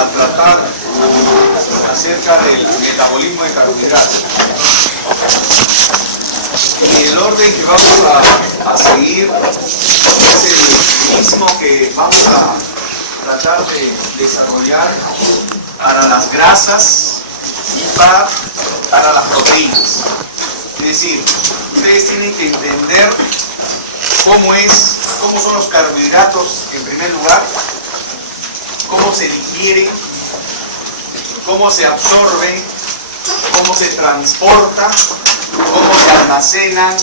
a tratar acerca del metabolismo de carbohidratos. Y el orden que vamos a seguir es el mismo que vamos a tratar de desarrollar para las grasas y para las proteínas. Es decir, ustedes tienen que entender cómo son los carbohidratos en primer lugar, cómo se digieren, cómo se absorben, cómo se transportan, cómo se almacenan,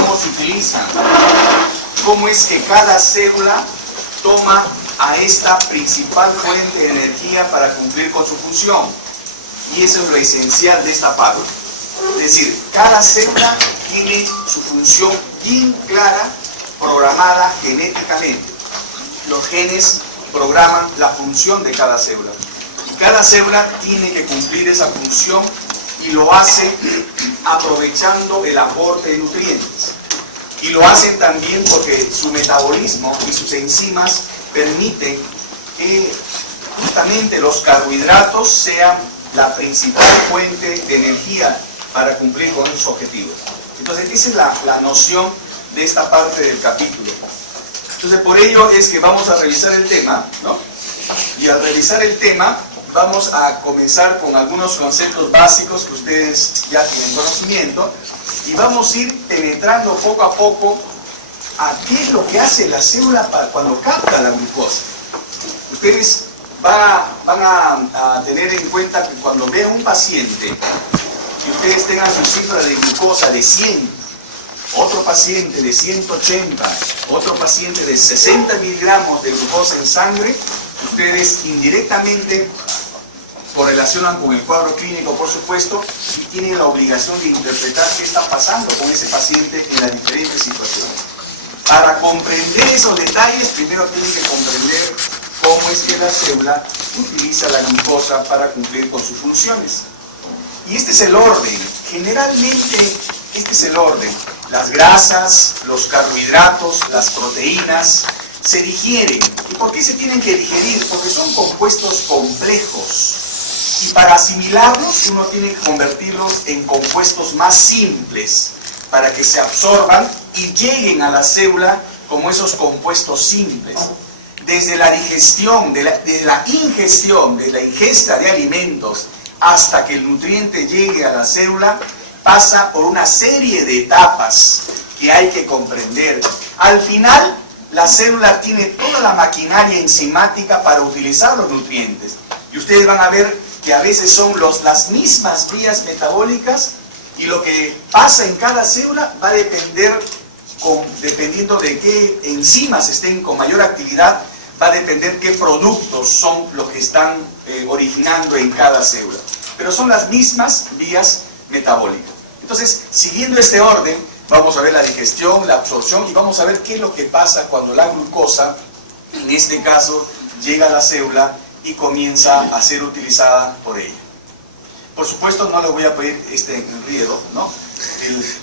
cómo se utilizan, cómo es que cada célula toma a esta principal fuente de energía para cumplir con su función. Y eso es lo esencial de esta parte. Es decir, cada célula tiene su función bien clara, programada genéticamente. Los genes programan la función de cada célula. Y cada célula tiene que cumplir esa función y lo hace aprovechando el aporte de nutrientes. Y lo hacen también porque su metabolismo y sus enzimas permiten que justamente los carbohidratos sean la principal fuente de energía para cumplir con sus objetivos. Entonces, esa es la noción de esta parte del capítulo. Entonces, por ello es que vamos a revisar el tema, ¿no? Y al revisar el tema, vamos a comenzar con algunos conceptos básicos que ustedes ya tienen conocimiento y vamos a ir penetrando poco a poco a qué es lo que hace la célula cuando capta la glucosa. Ustedes van a tener en cuenta que cuando vean un paciente y ustedes tengan su cifra de glucosa de 100, otro paciente de 180, otro paciente de 60 miligramos de glucosa en sangre, ustedes indirectamente correlacionan con el cuadro clínico, por supuesto, y tienen la obligación de interpretar qué está pasando con ese paciente en las diferentes situaciones. Para comprender esos detalles, primero tienen que comprender cómo es que la célula utiliza la glucosa para cumplir con sus funciones. Y este es el orden. Generalmente, este es el orden. Las grasas, los carbohidratos, las proteínas se digieren. ¿Y por qué se tienen que digerir? Porque son compuestos complejos. Y para asimilarlos, uno tiene que convertirlos en compuestos más simples para que se absorban y lleguen a la célula como esos compuestos simples. Desde la digestión, desde la ingestión, desde la ingesta de alimentos, hasta que el nutriente llegue a la célula, pasa por una serie de etapas que hay que comprender. Al final, la célula tiene toda la maquinaria enzimática para utilizar los nutrientes. Y ustedes van a ver que a veces son las mismas vías metabólicas y lo que pasa en cada célula va a depender, dependiendo de qué enzimas estén con mayor actividad, va a depender qué productos son los que están originando en cada célula. Pero son las mismas vías metabólicas. Entonces, siguiendo este orden, vamos a ver la digestión, la absorción y vamos a ver qué es lo que pasa cuando la glucosa, en este caso, llega a la célula y comienza a ser utilizada por ella. Por supuesto, no les voy a pedir este enredo, ¿no?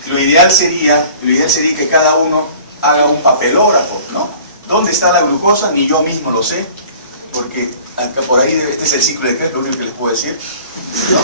Lo ideal sería que cada uno haga un papelógrafo, ¿no? ¿Dónde está la glucosa? Ni yo mismo lo sé, porque acá por ahí, este es el ciclo de Krebs, lo único que les puedo decir, ¿no?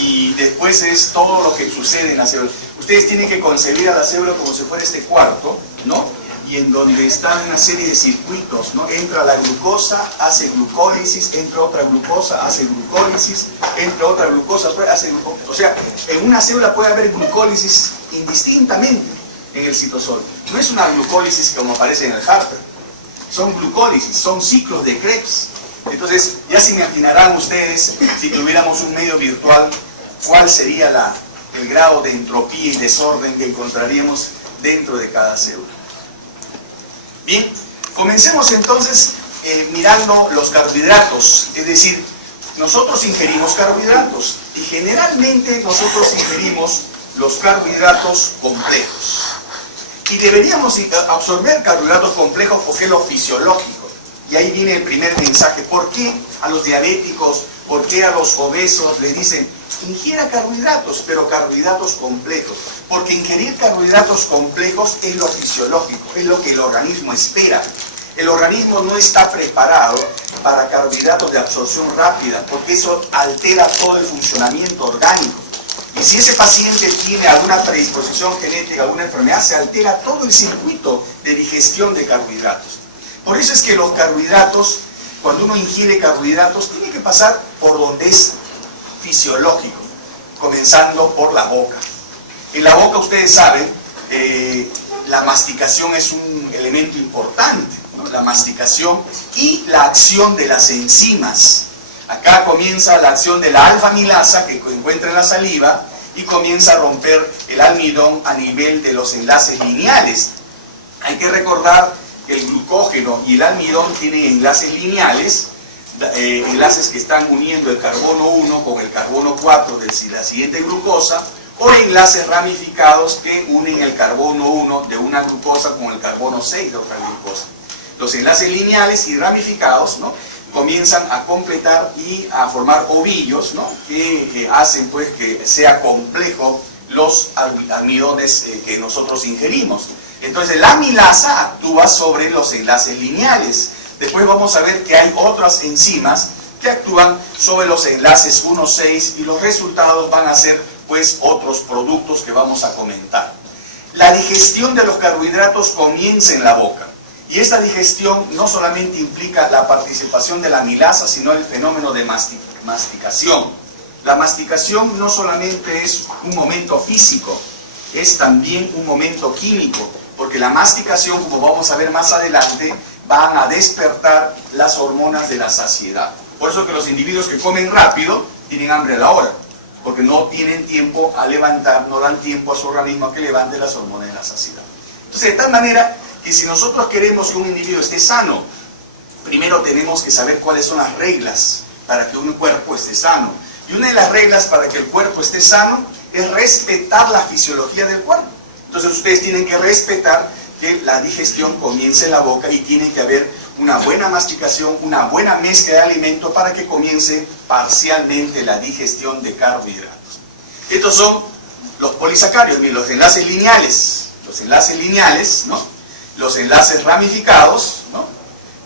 Y después es todo lo que sucede en la célula. Ustedes tienen que concebir a la célula como si fuera este cuarto, ¿no? Y en donde están una serie de circuitos, ¿no? Entra la glucosa, hace glucólisis, entra otra glucosa, hace glucólisis, entra otra glucosa, hace glucólisis. O sea, en una célula puede haber glucólisis indistintamente en el citosol. No es una glucólisis como aparece en el Harper. Son glucólisis, son ciclos de Krebs. Entonces, ya se imaginarán ustedes, si tuviéramos un medio virtual, cuál sería el grado de entropía y desorden que encontraríamos dentro de cada célula. Bien, comencemos entonces mirando los carbohidratos, es decir, nosotros ingerimos carbohidratos y generalmente nosotros ingerimos los carbohidratos complejos y deberíamos absorber carbohidratos complejos porque es lo fisiológico. Y ahí viene el primer mensaje. ¿Por qué a los diabéticos, por qué a los obesos les dicen ingiera carbohidratos, pero carbohidratos complejos? Porque ingerir carbohidratos complejos es lo fisiológico, es lo que el organismo espera. El organismo no está preparado para carbohidratos de absorción rápida, porque eso altera todo el funcionamiento orgánico. Y si ese paciente tiene alguna predisposición genética, alguna enfermedad, se altera todo el circuito de digestión de carbohidratos. Por eso es que los carbohidratos, cuando uno ingiere carbohidratos, tiene que pasar por donde es fisiológico, comenzando por la boca. En la boca, ustedes saben, la masticación es un elemento importante, ¿no? La masticación y la acción de las enzimas. Acá comienza la acción de la alfa-amilasa que encuentra en la saliva y comienza a romper el almidón a nivel de los enlaces lineales. Hay que recordar que el glucógeno y el almidón tienen enlaces lineales, enlaces que están uniendo el carbono 1 con el carbono 4 de la siguiente glucosa, o enlaces ramificados que unen el carbono 1 de una glucosa con el carbono 6 de otra glucosa. Los enlaces lineales y ramificados, ¿no?, comienzan a completar y a formar ovillos, ¿no?, que hacen pues que sea complejo los almidones que nosotros ingerimos. Entonces la amilasa actúa sobre los enlaces lineales. Después vamos a ver que hay otras enzimas que actúan sobre los enlaces 1,6 y los resultados van a ser pues otros productos que vamos a comentar. La digestión de los carbohidratos comienza en la boca. Y esta digestión no solamente implica la participación de la amilasa, sino el fenómeno de masticación. La masticación no solamente es un momento físico, es también un momento químico, porque la masticación, como vamos a ver más adelante, van a despertar las hormonas de la saciedad. Por eso que los individuos que comen rápido tienen hambre a la hora, porque no tienen tiempo a levantar, no dan tiempo a su organismo a que levante las hormonas de la saciedad. Entonces, de tal manera que si nosotros queremos que un individuo esté sano, primero tenemos que saber cuáles son las reglas para que un cuerpo esté sano. Y una de las reglas para que el cuerpo esté sano es respetar la fisiología del cuerpo. Entonces ustedes tienen que respetar que la digestión comience en la boca y tiene que haber una buena masticación, una buena mezcla de alimentos para que comience parcialmente la digestión de carbohidratos. Estos son los polisacáridos, los enlaces lineales. Los enlaces lineales, ¿no?, los enlaces ramificados, ¿no?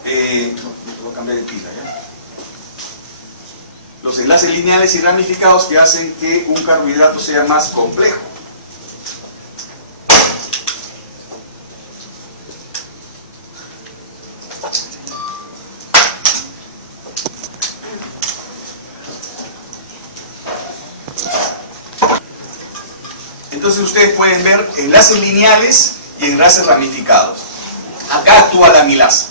Voy a cambiar de pila, ¿ya? Los enlaces lineales y ramificados que hacen que un carbohidrato sea más complejo. Entonces ustedes pueden ver enlaces lineales y enlaces ramificados. Acá actúa la amilasa.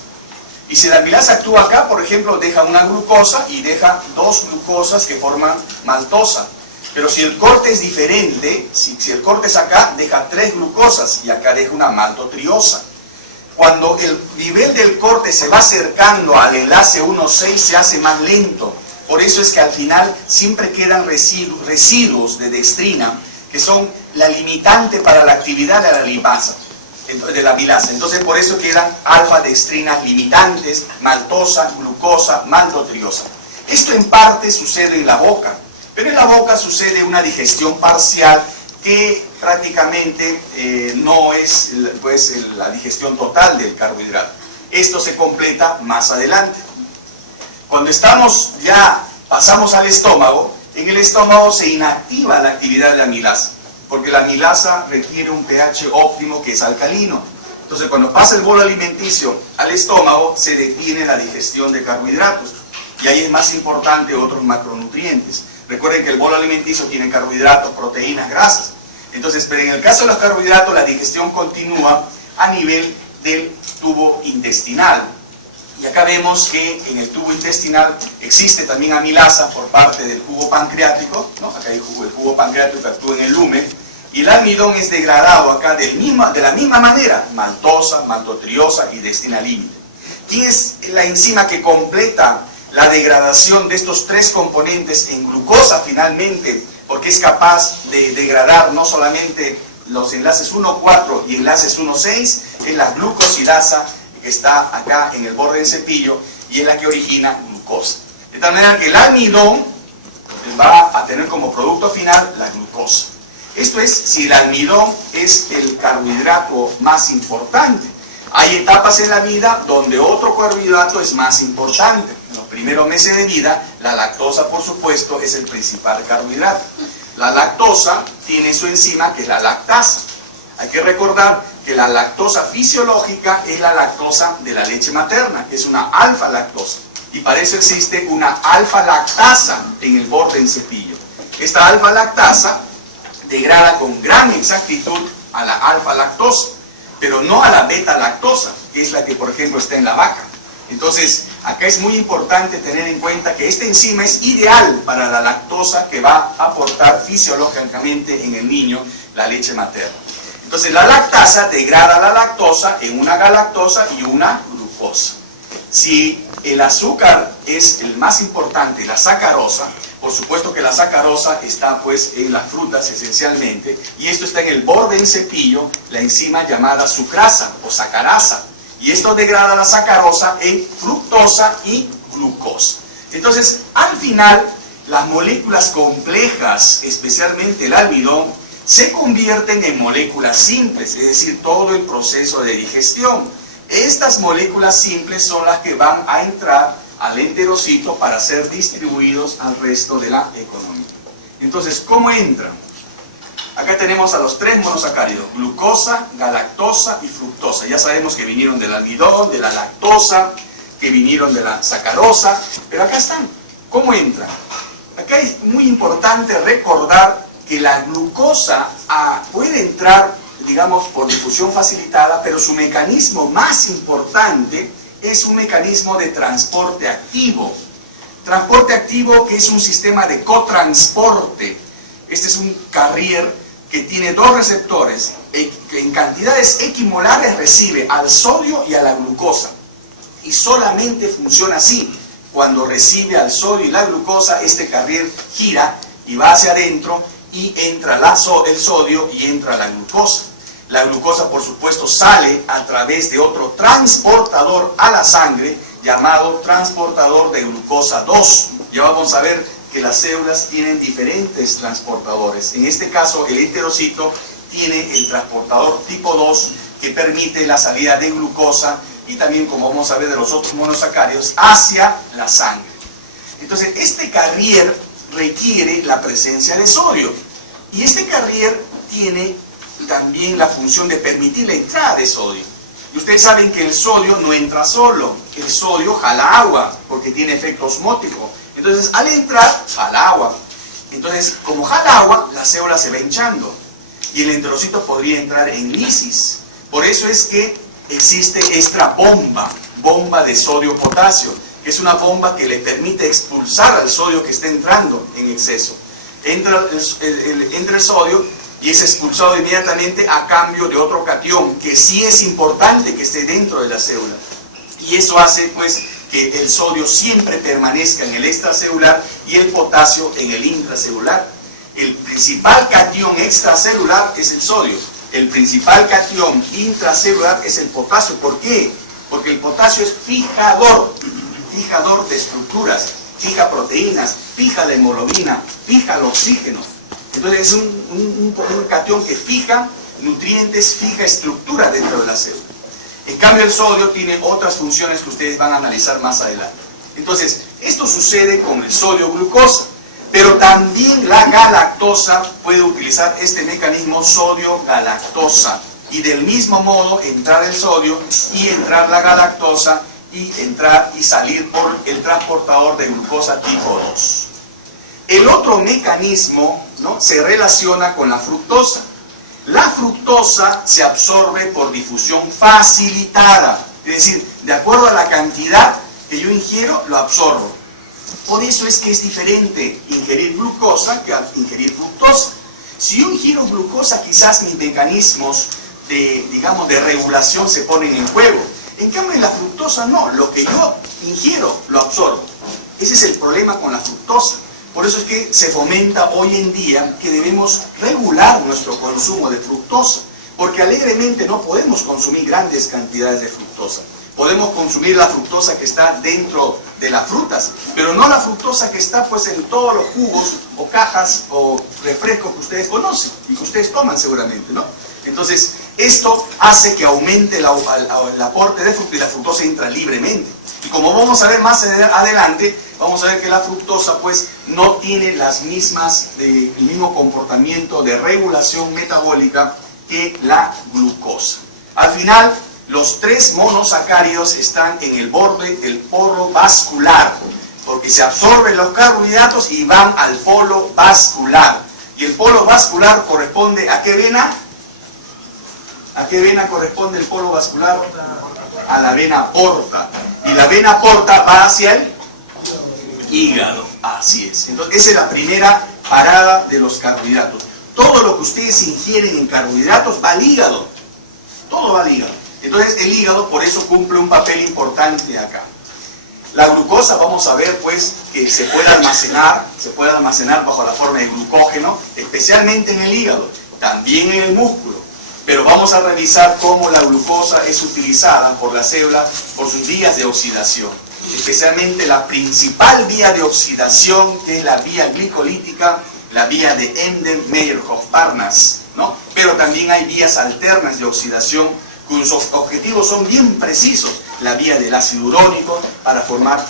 Y si la amilasa actúa acá, por ejemplo, deja una glucosa y deja dos glucosas que forman maltosa. Pero si el corte es diferente, si el corte es acá, deja tres glucosas y acá deja una maltotriosa. Cuando el nivel del corte se va acercando al enlace 1,6 se hace más lento. Por eso es que al final siempre quedan residuos de dextrina, que son la limitante para la actividad de la lipasa, de la amilasa. Entonces por eso quedan alfa-dextrinas limitantes, maltosa, glucosa, maltotriosa. Esto en parte sucede en la boca, pero en la boca sucede una digestión parcial que prácticamente no es pues, la digestión total del carbohidrato. Esto se completa más adelante. Cuando pasamos al estómago, en el estómago se inactiva la actividad de la amilasa, porque la amilasa requiere un pH óptimo que es alcalino. Entonces cuando pasa el bolo alimenticio al estómago se detiene la digestión de carbohidratos y ahí es más importante otros macronutrientes. Recuerden que el bolo alimenticio tiene carbohidratos, proteínas, grasas. Entonces, pero en el caso de los carbohidratos la digestión continúa a nivel del tubo intestinal. Y acá vemos que en el tubo intestinal existe también amilasa por parte del jugo pancreático, ¿no? Acá hay el jugo pancreático que actúa en el lumen, y el almidón es degradado acá de la misma manera, maltosa, maltotriosa y dextrina límite. ¿Quién es la enzima que completa la degradación de estos tres componentes en glucosa finalmente? Porque es capaz de degradar no solamente los enlaces 1,4 y enlaces 1,6, es la glucosidasa, que está acá en el borde del cepillo y es la que origina glucosa. De tal manera que el almidón va a tener como producto final la glucosa. Esto es si el almidón es el carbohidrato más importante. Hay etapas en la vida donde otro carbohidrato es más importante. En los primeros meses de vida, la lactosa, por supuesto, es el principal carbohidrato. La lactosa tiene su enzima, que es la lactasa. Hay que recordar que la lactosa fisiológica es la lactosa de la leche materna, que es una alfa-lactosa. Y para eso existe una alfa-lactasa en el borde del cepillo. Esta alfa-lactasa degrada con gran exactitud a la alfa-lactosa, pero no a la beta-lactosa, que es la que, por ejemplo, está en la vaca. Entonces, acá es muy importante tener en cuenta que esta enzima es ideal para la lactosa que va a aportar fisiológicamente en el niño la leche materna. Entonces, la lactasa degrada la lactosa en una galactosa y una glucosa. Si el azúcar es el más importante, la sacarosa, por supuesto que la sacarosa está pues en las frutas esencialmente, y esto está en el borde del cepillo, la enzima llamada sucrasa o sacarasa, y esto degrada la sacarosa en fructosa y glucosa. Entonces, al final, las moléculas complejas, especialmente el almidón, se convierten en moléculas simples, es decir, todo el proceso de digestión. Estas moléculas simples son las que van a entrar al enterocito para ser distribuidos al resto de la economía. Entonces, ¿cómo entran? Acá tenemos a los tres monosacáridos, glucosa, galactosa y fructosa. Ya sabemos que vinieron del almidón, de la lactosa, que vinieron de la sacarosa, pero acá están. ¿Cómo entran? Acá es muy importante recordar que la glucosa puede entrar, digamos, por difusión facilitada, pero su mecanismo más importante es un mecanismo de transporte activo. Transporte activo, que es un sistema de cotransporte. Este es un carrier que tiene dos receptores, que en cantidades equimolares recibe al sodio y a la glucosa. Y solamente funciona así. Cuando recibe al sodio y la glucosa, este carrier gira y va hacia adentro, y entra el sodio y entra la glucosa. La glucosa, por supuesto, sale a través de otro transportador a la sangre, llamado transportador de glucosa 2. Ya vamos a ver que las células tienen diferentes transportadores. En este caso, el enterocito tiene el transportador tipo 2, que permite la salida de glucosa y también, como vamos a ver de los otros monosacáridos, hacia la sangre. Entonces, este carrier requiere la presencia de sodio. Y este carrier tiene también la función de permitir la entrada de sodio. Y ustedes saben que el sodio no entra solo. El sodio jala agua, porque tiene efecto osmótico. Entonces, al entrar, jala agua. Entonces, como jala agua, la célula se va hinchando. Y el enterocito podría entrar en lisis. Por eso es que existe esta bomba de sodio-potasio, que es una bomba que le permite expulsar al sodio que está entrando en exceso. Entra el sodio y es expulsado inmediatamente a cambio de otro catión, que sí es importante que esté dentro de la célula. Y eso hace pues que el sodio siempre permanezca en el extracelular y el potasio en el intracelular. El principal catión extracelular es el sodio. El principal catión intracelular es el potasio. ¿Por qué? Porque el potasio es fijador de estructuras, fija proteínas, fija la hemoglobina, fija el oxígeno. Entonces es un catión que fija nutrientes, fija estructura dentro de la célula. En cambio, el sodio tiene otras funciones que ustedes van a analizar más adelante. Entonces, esto sucede con el sodio-glucosa, pero también la galactosa puede utilizar este mecanismo sodio-galactosa, y del mismo modo entrar el sodio y entrar la galactosa y entrar y salir por el transportador de glucosa tipo 2. El otro mecanismo, ¿no?, se relaciona con la fructosa. La fructosa se absorbe por difusión facilitada, es decir, de acuerdo a la cantidad que yo ingiero, lo absorbo. Por eso es que es diferente ingerir glucosa que ingerir fructosa. Si yo ingiero glucosa, quizás mis mecanismos de regulación se ponen en juego. En cambio, en la fructosa no, lo que yo ingiero lo absorbo. Ese es el problema con la fructosa. Por eso es que se fomenta hoy en día que debemos regular nuestro consumo de fructosa, porque alegremente no podemos consumir grandes cantidades de fructosa. Podemos consumir la fructosa que está dentro de las frutas, pero no la fructosa que está pues en todos los jugos o cajas o refrescos que ustedes conocen y que ustedes toman seguramente, ¿no? Entonces, Esto hace que aumente el aporte de fructosa y la fructosa entra libremente. Y como vamos a ver más adelante, vamos a ver que la fructosa pues no tiene el mismo comportamiento de regulación metabólica que la glucosa. Al final, los 3 monosacáridos están en el borde del polo vascular, porque se absorben los carbohidratos y van al polo vascular. Y el polo vascular corresponde ¿a qué vena? ¿A qué vena corresponde el polo vascular? A la vena porta. Y la vena porta va hacia el hígado. Así es. Entonces, esa es la primera parada de los carbohidratos. Todo lo que ustedes ingieren en carbohidratos va al hígado. Todo va al hígado. Entonces, el hígado por eso cumple un papel importante acá. La glucosa, vamos a ver pues que se puede almacenar bajo la forma de glucógeno, especialmente en el hígado, también en el músculo. Pero vamos a revisar cómo la glucosa es utilizada por la célula por sus vías de oxidación. Especialmente la principal vía de oxidación, que es la vía glicolítica, la vía de Enden-Meyerhof-Parnas, ¿no? Pero también hay vías alternas de oxidación cuyos objetivos son bien precisos. La vía del ácido urónico para formar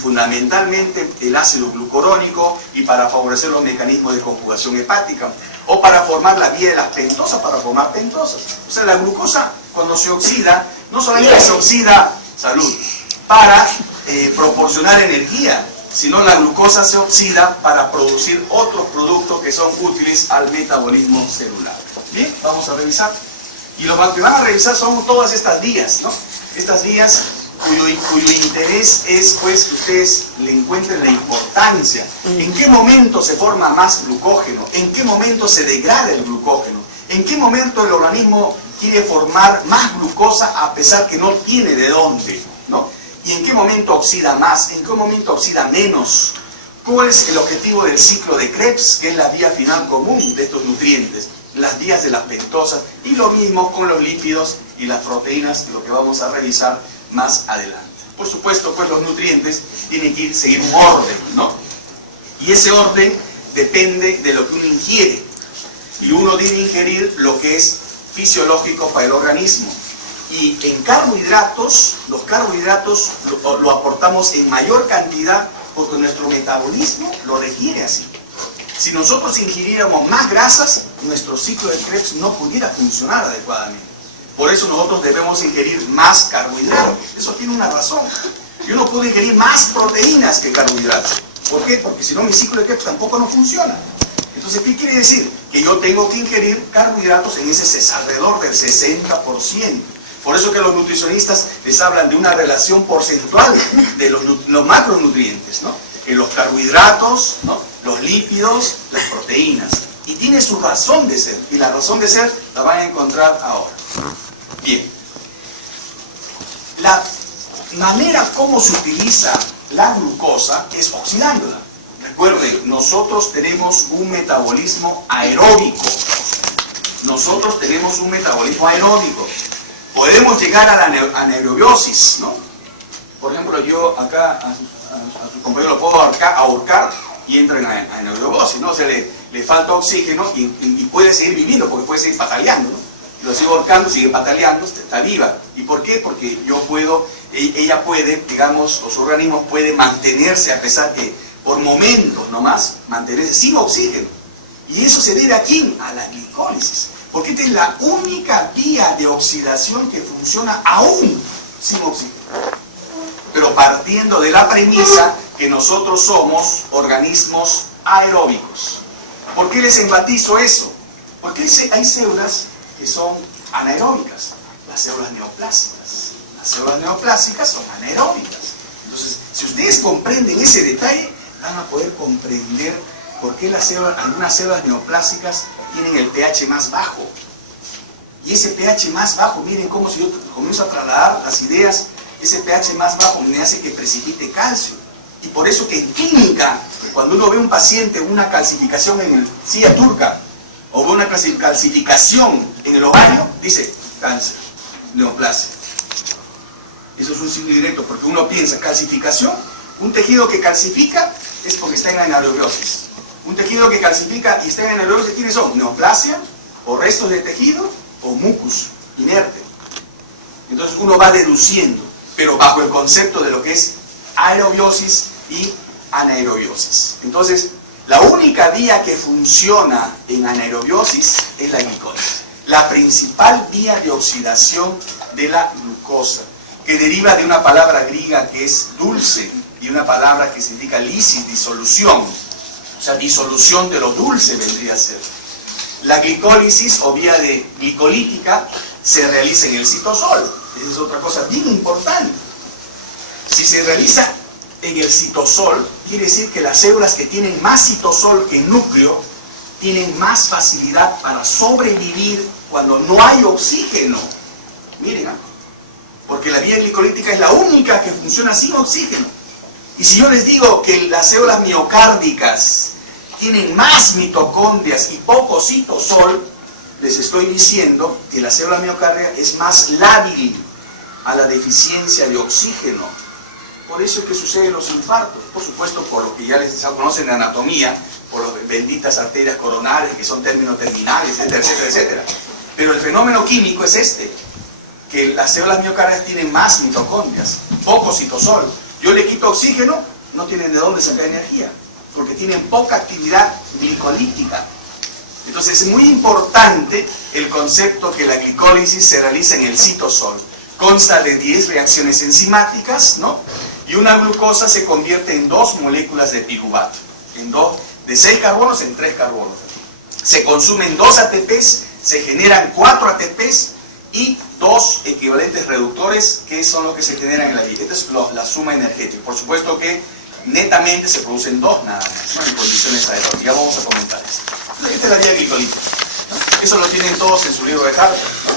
fundamentalmente el ácido glucurónico y para favorecer los mecanismos de conjugación hepática, o para formar la vía de las pentosas para formar pentosas. O sea, la glucosa cuando se oxida, no solamente se oxida, para proporcionar energía, sino la glucosa se oxida para producir otros productos que son útiles al metabolismo celular. Bien, vamos a revisar. Y lo que van a revisar son todas estas vías, ¿no? Estas vías cuyo interés es pues que ustedes le encuentren la importancia. ¿En qué momento se forma más glucógeno? ¿En qué momento se degrada el glucógeno? ¿En qué momento el organismo quiere formar más glucosa a pesar que no tiene de dónde, ¿no? ¿Y en qué momento oxida más? ¿En qué momento oxida menos? ¿Cuál es el objetivo del ciclo de Krebs, que es la vía final común de estos nutrientes? Las vías de las pentosas, y lo mismo con los lípidos y las proteínas, lo que vamos a revisar más adelante. Por supuesto, pues los nutrientes tienen que seguir un orden, ¿no? Y ese orden depende de lo que uno ingiere. Y uno debe ingerir lo que es fisiológico para el organismo. Y en carbohidratos, los carbohidratos lo aportamos en mayor cantidad porque nuestro metabolismo lo requiere así. Si nosotros ingiriéramos más grasas, nuestro ciclo de Krebs no pudiera funcionar adecuadamente. Por eso nosotros debemos ingerir más carbohidratos. Eso tiene una razón. Yo no puedo ingerir más proteínas que carbohidratos. ¿Por qué? Porque si no mi ciclo de Krebs tampoco no funciona. Entonces, ¿qué quiere decir? Que yo tengo que ingerir carbohidratos en ese alrededor del 60%. Por eso que los nutricionistas les hablan de una relación porcentual de los macronutrientes, ¿no? En los carbohidratos, ¿no? Los lípidos, las proteínas. Y tiene su razón de ser. Y la razón de ser la van a encontrar ahora. Bien. La manera como se utiliza la glucosa es oxidándola. Recuerden, nosotros tenemos un metabolismo aeróbico. Nosotros tenemos un metabolismo aeróbico. Podemos llegar a la anaerobiosis, ¿no? Por ejemplo, yo acá a su compañero lo puedo ahorcar y entra en anaerobiosis, ¿no? O sea, le falta oxígeno y puede seguir viviendo porque puede seguir pataleando, ¿no? Lo sigo ahorcando, sigue pataleando, está viva. ¿Y por qué? Porque ella puede, digamos, o su organismo puede mantenerse a pesar que por momentos nomás, mantenerse sin oxígeno. Y eso se debe a quién? A la glicólisis. Porque esta es la única vía de oxidación que funciona aún sin oxígeno. Pero partiendo de la premisa que nosotros somos organismos aeróbicos. ¿Por qué les enfatizo eso? Porque hay células que son anaeróbicas, las células neoplásicas. Las células neoplásicas son anaeróbicas. Entonces, si ustedes comprenden ese detalle, van a poder comprender por qué algunas células neoplásicas tienen el pH más bajo. Y ese pH más bajo, miren cómo si yo comienzo a trasladar las ideas, ese pH más bajo me hace que precipite calcio. Y por eso que en clínica, cuando uno ve a un paciente una calcificación en el silla turca, o ve una calcificación en el ovario, dice cáncer, neoplasia. Eso es un signo directo, porque uno piensa calcificación, un tejido que calcifica es porque está en anaerobiosis. Un tejido que calcifica y está en anaerobiosis, ¿quiénes son? Neoplasia, o restos de tejido, o mucus. inerte. Entonces uno va deduciendo, pero bajo el concepto de lo que es aerobiosis y anaerobiosis. Entonces, la única vía que funciona en anaerobiosis es la glicólisis. La principal vía de oxidación de la glucosa, que deriva de una palabra griega que es dulce y una palabra que significa lisis, disolución. O sea, disolución de lo dulce vendría a ser. La glicólisis o vía de glicolítica se realiza en el citosol. Esa es otra cosa bien importante. Si se realiza en el citosol, quiere decir que las células que tienen más citosol que núcleo tienen más facilidad para sobrevivir cuando no hay oxígeno. Miren, porque la vía glicolítica es la única que funciona sin oxígeno. Y si yo les digo que las células miocárdicas tienen más mitocondrias y poco citosol, les estoy diciendo que la célula miocárdica es más lábil a la deficiencia de oxígeno. Por eso es que suceden los infartos, por supuesto por lo que ya les conocen de anatomía, por las benditas arterias coronarias, que son términos terminales, etcétera, etcétera, etcétera. Pero el fenómeno químico es este, que las células miocárdiacas tienen más mitocondrias, poco citosol. Yo le quito oxígeno, no tienen de dónde sacar energía, porque tienen poca actividad glicolítica. Entonces es muy importante el concepto que la glicólisis se realiza en el citosol. Consta de 10 reacciones enzimáticas, ¿no? Y una glucosa se convierte en 2 moléculas de piruvato, de 6 carbonos en 3 carbonos. Se consumen 2 ATPs, se generan 4 ATPs y 2 equivalentes reductores, que son los que se generan en la vida. Esta es la suma energética. Por supuesto que netamente se producen 2 nada más, ¿no? En condiciones aeróbicas. Ya vamos a comentar eso. Esta es la vía glicolítica, ¿no? Eso lo tienen todos en su libro de Harvard, ¿no?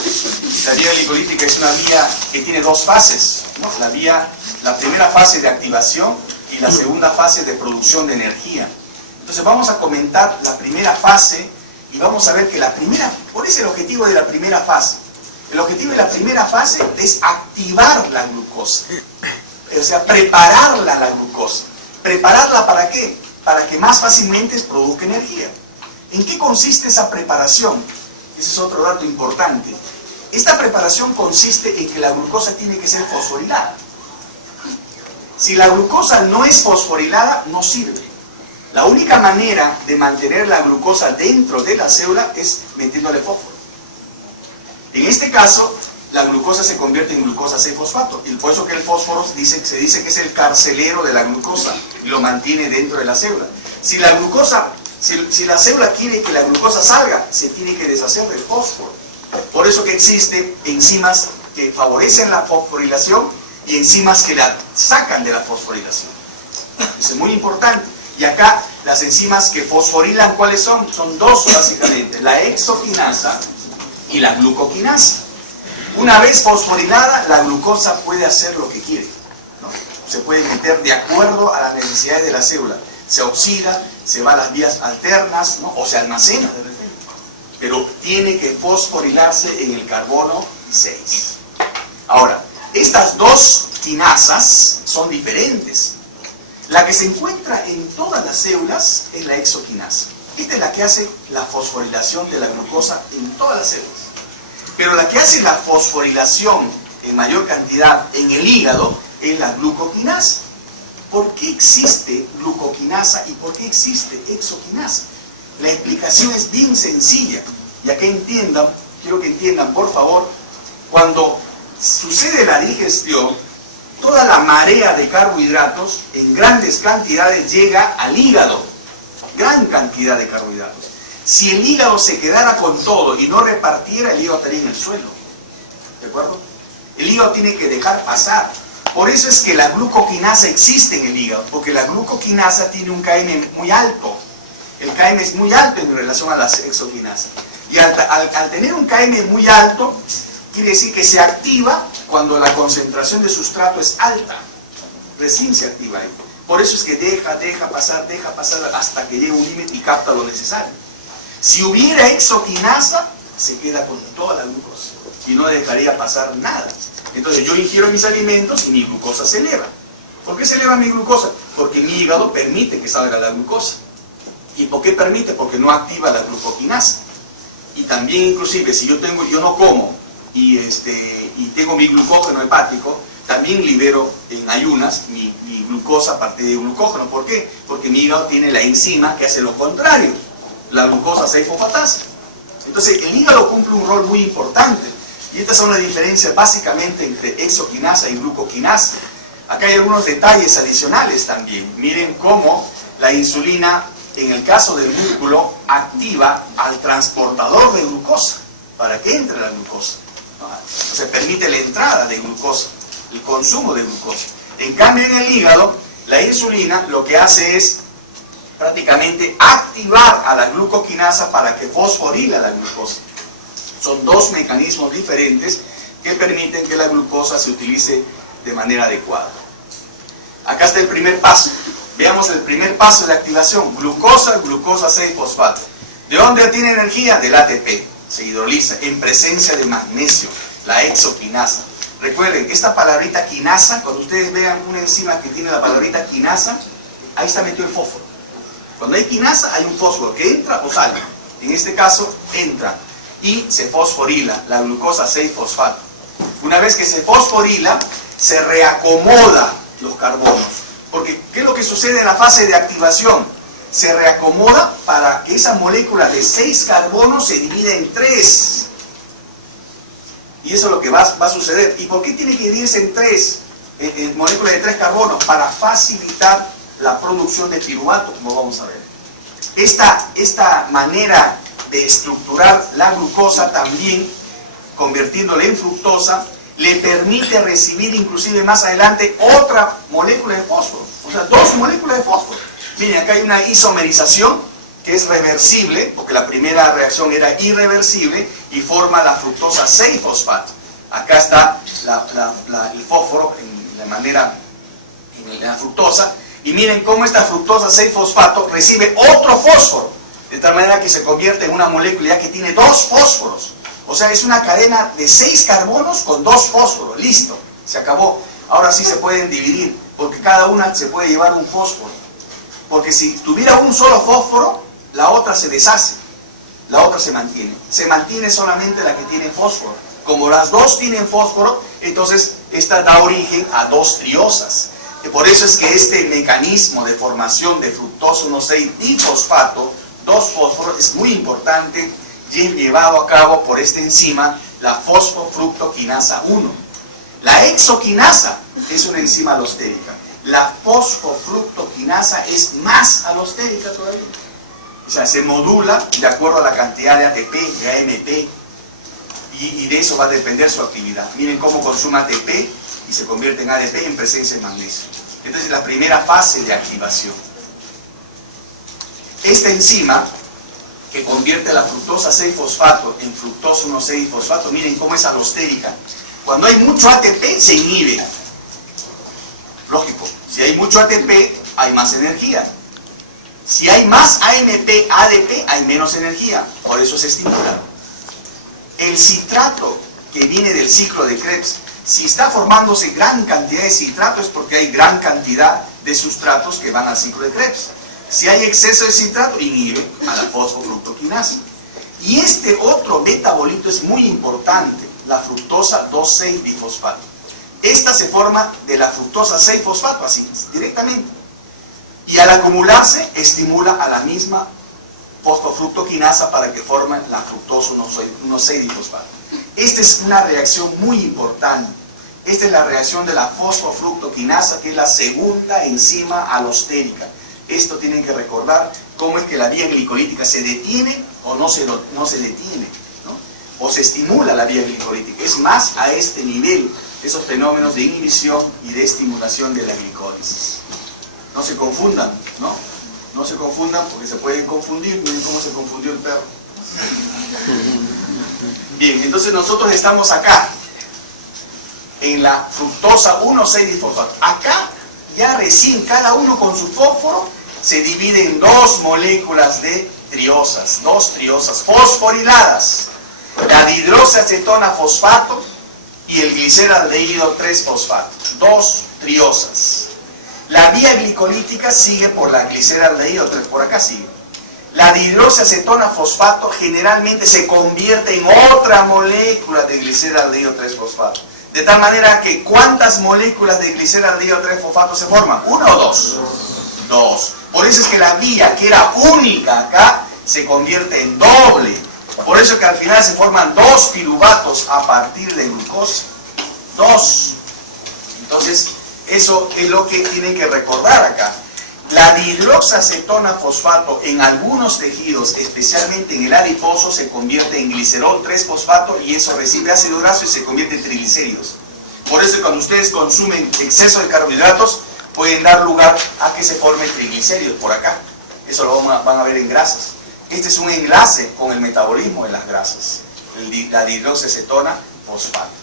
La vía glicolítica es una vía que tiene 2 fases, ¿no? La primera fase de activación y la segunda fase de producción de energía. Entonces vamos a comentar la primera fase y vamos a ver que ¿cuál es el objetivo de la primera fase? El objetivo de la primera fase es activar la glucosa, o sea, prepararla la glucosa. ¿Prepararla para qué? Para que más fácilmente produzca energía. ¿En qué consiste esa preparación? Ese es otro dato importante. Esta preparación consiste en que la glucosa tiene que ser fosforilada. Si la glucosa no es fosforilada, no sirve. La única manera de mantener la glucosa dentro de la célula es metiéndole fósforo. En este caso, la glucosa se convierte en glucosa 6-fosfato. Y por eso que el fósforo se dice que es el carcelero de la glucosa y lo mantiene dentro de la célula. Si la célula quiere que la glucosa salga, se tiene que deshacer del fósforo. Por eso que existen enzimas que favorecen la fosforilación y enzimas que la sacan de la fosforilación. Eso es muy importante. Y acá las enzimas que fosforilan, ¿cuáles son? Son 2 básicamente, la hexoquinasa y la glucoquinasa. Una vez fosforilada, la glucosa puede hacer lo que quiere, ¿no? Se puede meter de acuerdo a las necesidades de la célula. Se oxida, se va a las vías alternas, ¿no? O se almacena de repente. Pero tiene que fosforilarse en el carbono 6. Ahora, estas 2 quinasas son diferentes. La que se encuentra en todas las células es la hexoquinasa. Esta es la que hace la fosforilación de la glucosa en todas las células. Pero la que hace la fosforilación en mayor cantidad en el hígado es la glucoquinasa. ¿Por qué existe glucoquinasa y por qué existe hexoquinasa? La explicación es bien sencilla. Y acá quiero que entiendan, por favor, cuando sucede la digestión, toda la marea de carbohidratos en grandes cantidades llega al hígado. Gran cantidad de carbohidratos. Si el hígado se quedara con todo y no repartiera, el hígado estaría en el suelo. ¿De acuerdo? El hígado tiene que dejar pasar. Por eso es que la glucoquinasa existe en el hígado, porque la glucoquinasa tiene un KM muy alto. El KM es muy alto en relación a la hexoquinasa. Y al tener un KM muy alto, quiere decir que se activa cuando la concentración de sustrato es alta. Recién se activa ahí. Por eso es que deja pasar hasta que llega un límite y capta lo necesario. Si hubiera hexoquinasa, se queda con toda la glucosa y no dejaría pasar nada. Entonces yo ingiero mis alimentos y mi glucosa se eleva. ¿Por qué se eleva mi glucosa? Porque mi hígado permite que salga la glucosa. ¿Y por qué permite? Porque no activa la glucoquinasa. Y también inclusive si yo no como y tengo mi glucógeno hepático, también libero en ayunas mi glucosa a partir de glucógeno. ¿Por qué? Porque mi hígado tiene la enzima que hace lo contrario, la glucosa 6-fosfatasa. Entonces el hígado cumple un rol muy importante. Y estas son las diferencias básicamente entre exoquinasa y glucoquinasa. Acá hay algunos detalles adicionales también. Miren cómo la insulina, en el caso del músculo, activa al transportador de glucosa para que entre la glucosa. O sea, permite la entrada de glucosa, el consumo de glucosa. En cambio, en el hígado, la insulina lo que hace es prácticamente activar a la glucoquinasa para que fosforile la glucosa. Son dos mecanismos diferentes que permiten que la glucosa se utilice de manera adecuada. Acá está el primer paso. Veamos el primer paso de activación. Glucosa 6-fosfato. ¿De dónde tiene energía? Del ATP. Se hidroliza en presencia de magnesio, la exoquinasa. Recuerden, esta palabrita quinasa, cuando ustedes vean una enzima que tiene la palabrita quinasa, ahí está metido el fósforo. Cuando hay quinasa hay un fósforo que entra o sale. En este caso entra y se fosforila la glucosa 6-fosfato. Una vez que se fosforila, se reacomoda los carbonos. Porque, ¿qué es lo que sucede en la fase de activación? Se reacomoda para que esa molécula de 6 carbonos se divida en 3. Y eso es lo que va a suceder. ¿Y por qué tiene que dividirse en 3? En moléculas de 3 carbonos, para facilitar la producción de piruvato, como vamos a ver. Esta manera de estructurar la glucosa también, convirtiéndola en fructosa, le permite recibir inclusive más adelante otra molécula de fósforo. O sea, 2 moléculas de fósforo. Miren, acá hay una isomerización que es reversible, porque la primera reacción era irreversible y forma la fructosa 6-fosfato. Acá está el fósforo en la fructosa. Y miren cómo esta fructosa 6-fosfato recibe otro fósforo, de tal manera que se convierte en una molécula ya que tiene 2 fósforos. O sea, es una cadena de 6 carbonos con 2 fósforos. Listo, se acabó. Ahora sí se pueden dividir, porque cada una se puede llevar un fósforo. Porque si tuviera un solo fósforo, la otra se deshace, la otra se mantiene. Se mantiene solamente la que tiene fósforo. Como las 2 tienen fósforo, entonces esta da origen a 2 triosas. Y por eso es que este mecanismo de formación de fructosa 1,6-difosfato, 2 fósforos, es muy importante y es llevado a cabo por esta enzima, la fosfofructoquinasa 1. La exoquinasa es una enzima alostérica. La fosfofructoquinasa es más alostérica todavía. O sea, se modula de acuerdo a la cantidad de ATP, de AMP, y de eso va a depender su actividad. Miren cómo consume ATP y se convierte en ADP en presencia de magnesio. Esta es la primera fase de activación. Esta enzima que convierte la fructosa 6-fosfato en fructosa 1,6-fosfato, miren cómo es alostérica. Cuando hay mucho ATP se inhibe. Lógico, si hay mucho ATP hay más energía. Si hay más AMP, ADP, hay menos energía. Por eso se estimula. El citrato que viene del ciclo de Krebs, si está formándose gran cantidad de citrato es porque hay gran cantidad de sustratos que van al ciclo de Krebs. Si hay exceso de citrato, inhibe a la fosfofructoquinasa. Y este otro metabolito es muy importante, la fructosa 2,6-difosfato. Esta se forma de la fructosa 6-fosfato, así, directamente. Y al acumularse, estimula a la misma fosfofructoquinasa para que forme la fructosa 1,6-difosfato. Esta es una reacción muy importante. Esta es la reacción de la fosfofructoquinasa, que es la segunda enzima alostérica. Esto tienen que recordar cómo es que la vía glicolítica se detiene o no se detiene, ¿no? O se estimula la vía glicolítica. Es más a este nivel, esos fenómenos de inhibición y de estimulación de la glicólisis. No se confundan, ¿no? No se confundan porque se pueden confundir. Miren cómo se confundió el perro. Bien, entonces nosotros estamos acá, en la fructosa 1,6-difosfato. Acá ya recién cada uno con su fósforo se divide en 2 moléculas de triosas, 2 triosas fosforiladas, la dihidroxiacetona fosfato y el gliceraldehído 3-fosfato, 2 triosas. La vía glicolítica sigue por la gliceraldehído 3, por acá sigue. la dihidroxiacetona fosfato generalmente se convierte en otra molécula de gliceraldehído 3-fosfato. De tal manera que, ¿cuántas moléculas de gliceraldehído 3-fosfato se forman? ¿Una o dos? Dos. Por eso es que la vía que era única acá se convierte en doble. Por eso es que al final se forman dos piruvatos a partir de glucosa. Dos. Entonces, eso es lo que tienen que recordar acá. La dihidroxiacetona fosfato en algunos tejidos, especialmente en el adiposo, se convierte en glicerol 3-fosfato y eso recibe ácido graso y se convierte en triglicéridos. Por eso cuando ustedes consumen exceso de carbohidratos, pueden dar lugar a que se formen triglicéridos por acá. Eso lo van a ver en grasas. Este es un enlace con el metabolismo de las grasas, la dihidroxiacetona fosfato.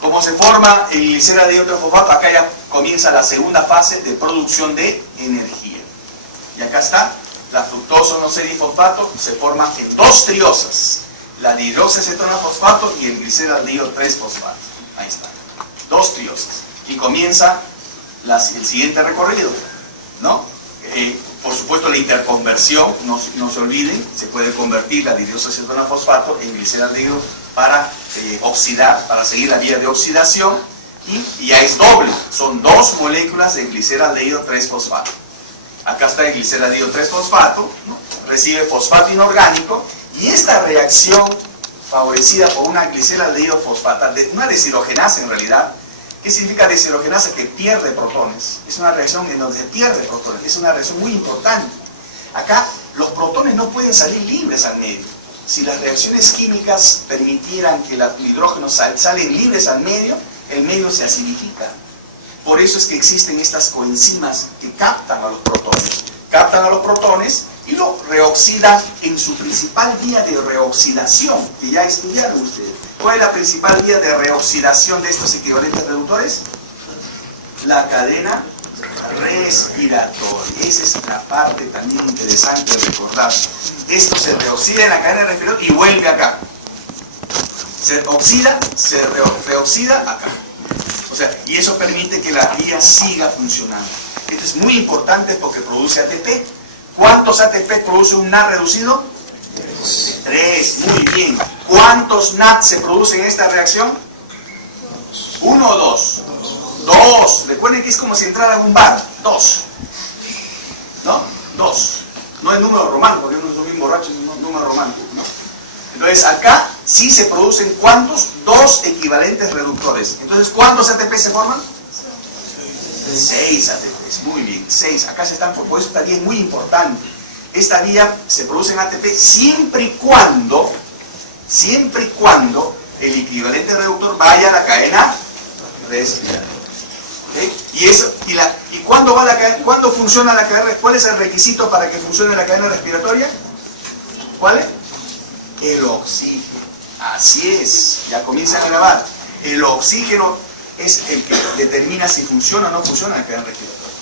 ¿Cómo se forma el gliceraldehído 3-fosfato? Acá ya comienza la segunda fase de producción de energía. Y acá está, la fructosa no sedifosfato se forma en dos triosas, la dihidroxiacetona fosfato y el gliceraldehído 3-fosfato. Ahí está, dos triosas. Y comienza el siguiente recorrido, ¿no? Por supuesto la interconversión, no se olviden, se puede convertir la dihidroxiacetona fosfato en gliceraldehído para oxidar, para seguir la vía de oxidación, y ya es doble, son dos moléculas de gliceraldehído 3-fosfato. Acá está el gliceraldehído 3-fosfato, ¿no? Recibe fosfato inorgánico, y esta reacción favorecida por una gliceraldehído fosfato, una deshidrogenasa en realidad. ¿Qué significa deshidrogenasa? Que pierde protones. Es una reacción en donde se pierde protones. Es una reacción muy importante. Acá los protones no pueden salir libres al medio. Si las reacciones químicas permitieran que los hidrógenos salen libres al medio, el medio se acidifica. Por eso es que existen estas coenzimas que captan a los protones. Captan a los protones y lo reoxidan en su principal vía de reoxidación, que ya estudiaron ustedes. ¿Cuál es la principal vía de reoxidación de estos equivalentes reductores? La cadena respiratoria. Esa es la parte también interesante de recordar. Esto se reoxida en la cadena respiratoria y vuelve acá. Se oxida, se reoxida acá. O sea, y eso permite que la vía siga funcionando. Esto es muy importante porque produce ATP. ¿Cuántos ATP produce un NAD reducido? 3, muy bien. ¿Cuántos NAD se producen en esta reacción? 1 o 2. 2. Recuerden que es como si entrara en un bar. 2. ¿No? 2. No es número romano, porque no es bien borracho, es número romano, ¿no? Entonces acá sí se producen ¿cuántos? 2 equivalentes reductores. Entonces, ¿cuántos ATP se forman? 6 ATPs, muy bien, 6. Acá se están, por eso esta vía es muy importante. Esta vía se produce en ATP siempre y cuando el equivalente reductor vaya a la cadena respiratoria. ¿Okay? ¿Y cuándo va la cadena? ¿Cuándo funciona la cadena? ¿Cuál es el requisito para que funcione la cadena respiratoria? ¿Cuál es? El oxígeno. Así es, ya comienzan a grabar. El oxígeno es el que determina si funciona o no funciona la cadena respiratoria.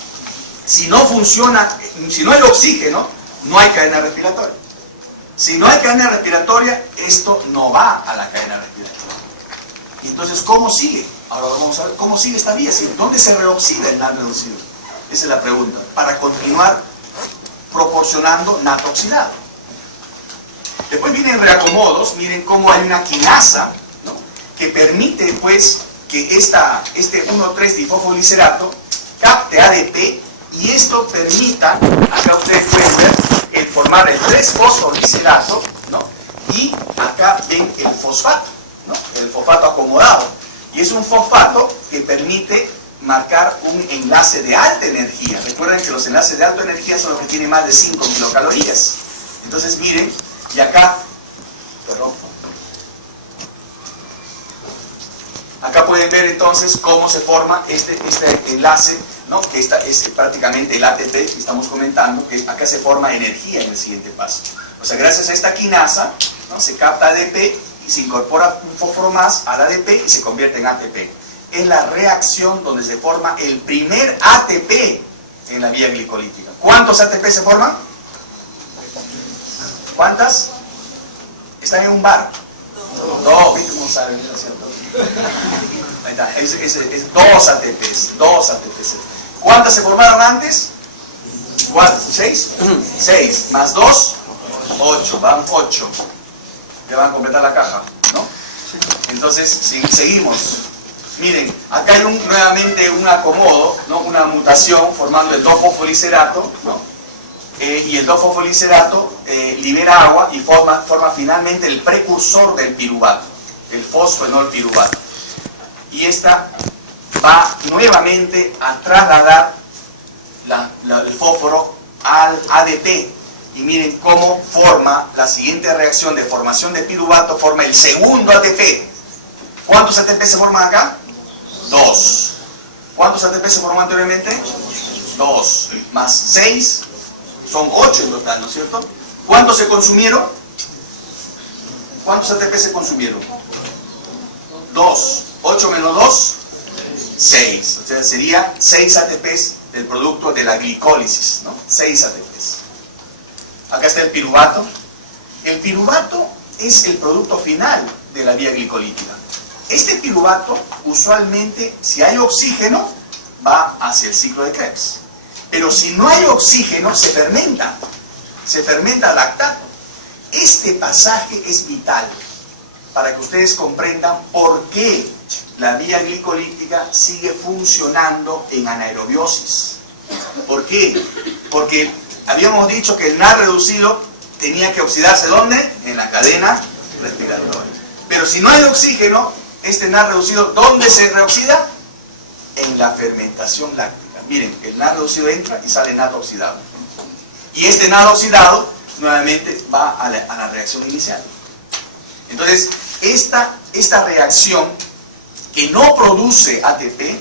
Si no funciona, si no hay oxígeno, no hay cadena respiratoria. Si no hay cadena respiratoria, esto no va a la cadena respiratoria. Y entonces, ¿cómo sigue? Ahora vamos a ver cómo sigue esta vía. ¿Dónde se reoxida el NAD reducido? Esa es la pregunta. Para continuar proporcionando NAD oxidado. Después vienen reacomodos. Miren cómo hay una quinasa, ¿no?, que permite pues que este 1,3-difosfoglicerato capte ADP y esto permita, acá ustedes pueden ver, el formar el 3-fosfoglicerato, ¿no?, y acá ven el fosfato, ¿no?, el fosfato acomodado. Y es un fosfato que permite marcar un enlace de alta energía. Recuerden que los enlaces de alta energía son los que tienen más de 5 kilocalorías. Entonces miren, y acá, acá pueden ver entonces cómo se forma este enlace, ¿no?, que es prácticamente el ATP que estamos comentando, que acá se forma energía en el siguiente paso. O sea, gracias a esta quinasa, ¿no?, se capta ADP y se incorpora un fósforo más al ADP y se convierte en ATP. Es la reacción donde se forma el primer ATP en la vía glicolítica. ¿Cuántos ATP se forman? ¿Cuántas? ¿Están en un bar? No, ¿viste cómo saben? Ahí está, es 2 ATPs, 2 ATPs. ¿Cuántas se formaron antes? ¿6? 6, más 2, 8, van 8. Ya van a completar la caja, ¿no? Entonces, seguimos. Miren, acá hay nuevamente un acomodo, ¿no? Una mutación formando el 2-fosfoliserato, ¿no? Y el 2-fosfoliserato libera agua y forma finalmente el precursor del piruvato, el fosfenol piruvato. Y esta va nuevamente a trasladar el fósforo al ADP. Y miren cómo forma la siguiente reacción de formación de piruvato, forma el segundo ATP. ¿Cuántos ATP se forman acá? 2. ¿Cuántos ATP se forman anteriormente? 2. Más 6, son 8 en total, ¿no es cierto? ¿Cuántos se consumieron? ¿Cuántos ATP se consumieron? 2. 8 menos 2, 6. O sea, sería 6 ATPs del producto de la glicólisis, ¿no? 6 ATPs. Acá está el piruvato. El piruvato es el producto final de la vía glicolítica. Este piruvato, usualmente, si hay oxígeno, va hacia el ciclo de Krebs. Pero si no hay oxígeno, se fermenta lactato. Este pasaje es vital para que ustedes comprendan por qué la vía glicolítica sigue funcionando en anaerobiosis. ¿Por qué? Porque habíamos dicho que el NAD reducido tenía que oxidarse ¿dónde? En la cadena respiratoria. Pero si no hay oxígeno, este NAD reducido, ¿dónde se reoxida? En la fermentación láctica. Miren, el NAD reducido entra y sale NAD oxidado. Y este NAD oxidado nuevamente va a la reacción inicial. Entonces, esta reacción que no produce ATP,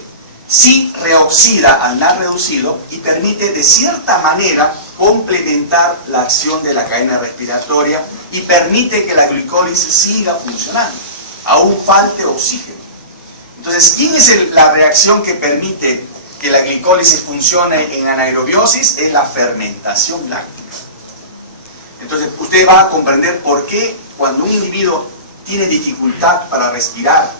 sí reoxida al NAD reducido y permite de cierta manera complementar la acción de la cadena respiratoria y permite que la glicólisis siga funcionando, aún falte oxígeno. Entonces, ¿quién es la reacción que permite que la glicólisis funcione en anaerobiosis? Es la fermentación láctica. Entonces, usted va a comprender por qué cuando un individuo tiene dificultad para respirar,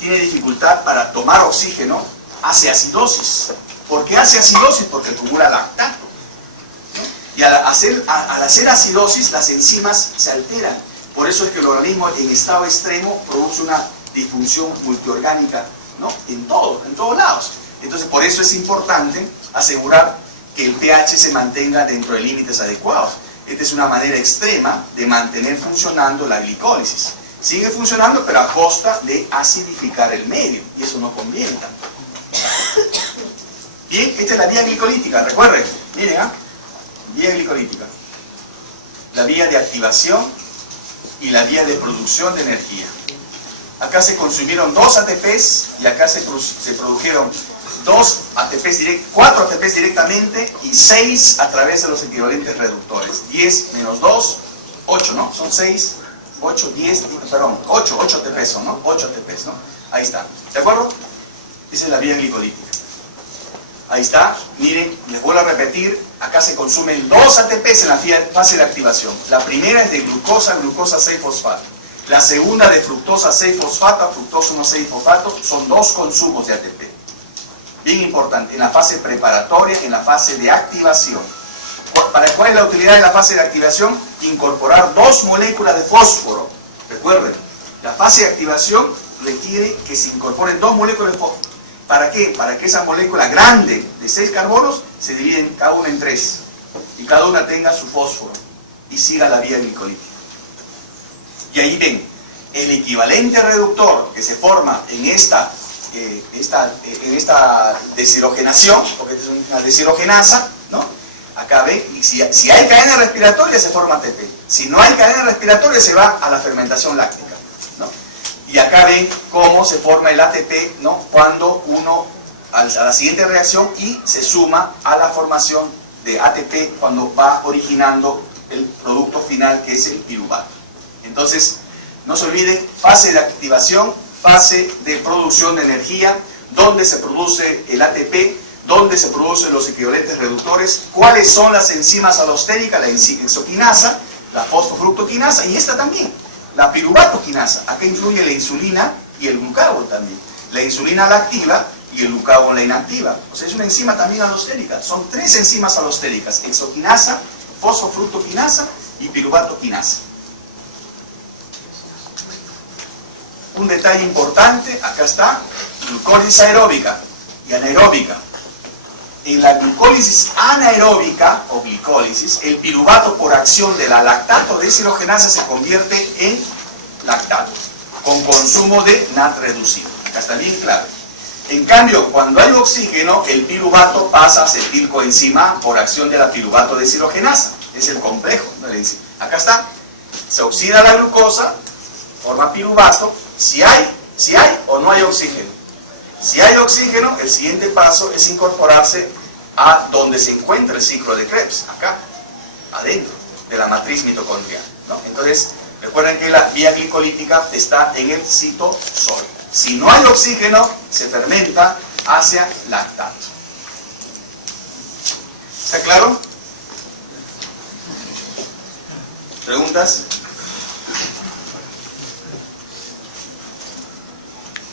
tiene dificultad para tomar oxígeno, hace acidosis. ¿Por qué hace acidosis? Porque acumula lactato, ¿no? Y al hacer acidosis, las enzimas se alteran. Por eso es que el organismo en estado extremo produce una disfunción multiorgánica, ¿no? En todos lados. Entonces, por eso es importante asegurar que el pH se mantenga dentro de límites adecuados. Esta es una manera extrema de mantener funcionando la glicólisis. Sigue funcionando, pero a costa de acidificar el medio, y eso no conviene tanto. Bien, esta es la vía glicolítica, recuerden, miren, vía glicolítica. La vía de activación y la vía de producción de energía. Acá se consumieron 2 ATPs y acá se produjeron 4 ATPs directamente y 6 a través de los equivalentes reductores. 10 menos 2, 8, ¿no? Son 6, 8, 10, perdón, 8 ATPs son, ¿no? 8 ATPs, ¿no? Ahí está, ¿de acuerdo? Esa es la vía glicolítica. Ahí está, miren, les vuelvo a repetir, acá se consumen 2 ATPs en la fase de activación. La primera es de glucosa 6-fosfato. La segunda de fructosa 6-fosfato, fructosa 1,6-fosfato, son 2 consumos de ATP. Bien importante, en la fase preparatoria, en la fase de activación. ¿Cuál es la utilidad de la fase de activación? Incorporar 2 moléculas de fósforo. Recuerden, la fase de activación requiere que se incorporen 2 moléculas de fósforo. ¿Para qué? Para que esa molécula grande de 6 carbonos se dividen cada una en 3 y cada una tenga su fósforo y siga la vía glicolítica. Y ahí ven, el equivalente reductor que se forma en esta deshidrogenación, porque esta es una deshidrogenasa, ¿no? Acá ven, y si hay cadena respiratoria se forma ATP. Si no hay cadena respiratoria se va a la fermentación láctica, ¿no? Y acá ven cómo se forma el ATP, ¿no? Cuando uno a la siguiente reacción y se suma a la formación de ATP cuando va originando el producto final que es el piruvato. Entonces, no se olviden, fase de activación, fase de producción de energía, donde se produce el ATP, donde se producen los equivalentes reductores, cuáles son las enzimas alostéricas, la exoquinasa, la fosfofructoquinasa y esta también, la piruvatoquinasa. Acá influye la insulina y el glucagón también. La insulina la activa y el glucagón la inactiva. O sea, es una enzima también alostérica. Son 3 enzimas alostéricas, exoquinasa, fosfofructoquinasa y piruvatoquinasa. Un detalle importante, acá está, glucólisis aeróbica y anaeróbica. En la glucólisis anaeróbica o glicólisis, el piruvato por acción de la lactato deshidrogenasa se convierte en lactato, con consumo de NAD reducido. Acá está bien claro. En cambio, cuando hay oxígeno, el piruvato pasa a acetilcoenzima por acción de la piruvato deshidrogenasa. Es el complejo de la enzima. Acá está. Se oxida la glucosa, forma piruvato, si hay o no hay oxígeno. Si hay oxígeno, el siguiente paso es incorporarse a donde se encuentra el ciclo de Krebs, acá, adentro de la matriz mitocondrial, ¿no? Entonces, recuerden que la vía glicolítica está en el citosol. Si no hay oxígeno, se fermenta hacia lactato. ¿Está claro? ¿Preguntas?